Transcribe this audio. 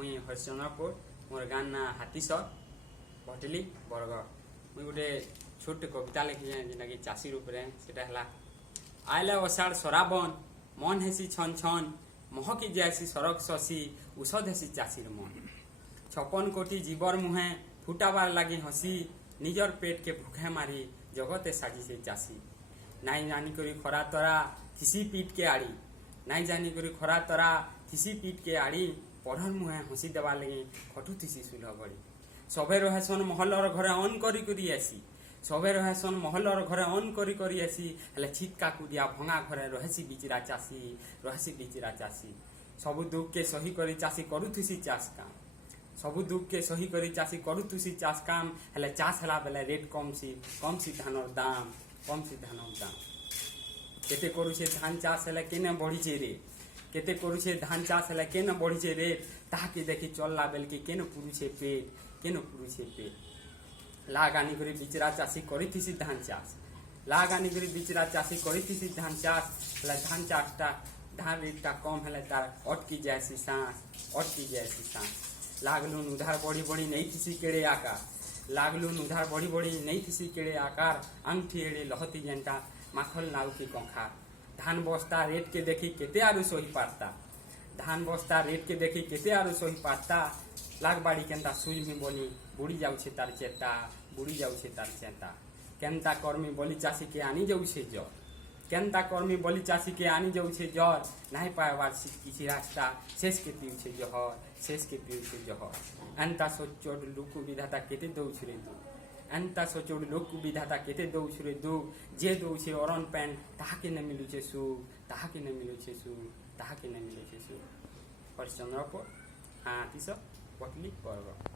मुई हरिश चंद्र पढ़ मोर गाँ ना हाथी भटली बरगड़ मुई गोटे छोट कविता लिखी जेना कि चाषी रूप में सेटा हला आइले अषाढ़ सराबन मन हेसी छन छन महकी जायसी सरक शशि ଔଷଧ हेसी चाषीर मन 56 कोटी जीवर मुहे फुटाबार लगी हसी निजर पेट के भूखे मारी जगते साजी से चाषी नाई जानी करी खरा तरा थिसी पीट के आड़ी नाई जानी करी खरा तरा थिसी पीट के आड़ी पढ़न मुहे हसी देवा लगी खटु थिसी सुलह गड़ी सबे रहेसन महलर घरे अन करी करी आसी सबे रहेसन महलर घरे अन करी करी आसी हेले छिटका कुदिया भंगा घरे रहेसी बिचरा चाषी सबु दुख के सही करी चाषी करुथुसी चाष काम सबु दुख के सही करी चाषी करुथुसी चाष काम हेले चाष हला बेले रेट कम सी धानर दाम केते करुछे धान चाष हेले केने बढ़िछे रे केते करुछे धान चाष हेले केने बढ़िछे रे ताके देखि चलला बेल के केने पुरुछे पेट लाग आनी करी बिचरा चाषी करिथिसी धान चाष लाग आनी करी बिचरा चाषी करिथिसी धान चाष हेले धान चाषटा धान रेटटा कम हेले तार अटकी जायसी सांस लागलुन उधार बड़ी बड़ी नहीं थिसी केड़े आकार लागलुन उधार बड़ी बड़ी नहीं थिसी केड़े आकार अंगठी एड़े लहती जेंटा माखल नाउ की कंखार धान बस्ता रेट के देखी केते आरु सही पारता लाग बाड़ी केंता सुज में बोली बुड़ी जाउछे तार चेता केंता कर्मी बोली चाषी के आनी जाउछे जर केंता कर्मी बोली चाषी के आनी जाउछे जर नहीं पाएबार किसी रास्ता शेष के पिउछे जहर एंता सोचोड लुकु विधाता केते दौछुरे दु जे दौछे अरन पैन ताहाके न मिलुछे सुख हरिश चंद्र पढ़ हाथी भटली बरगड़।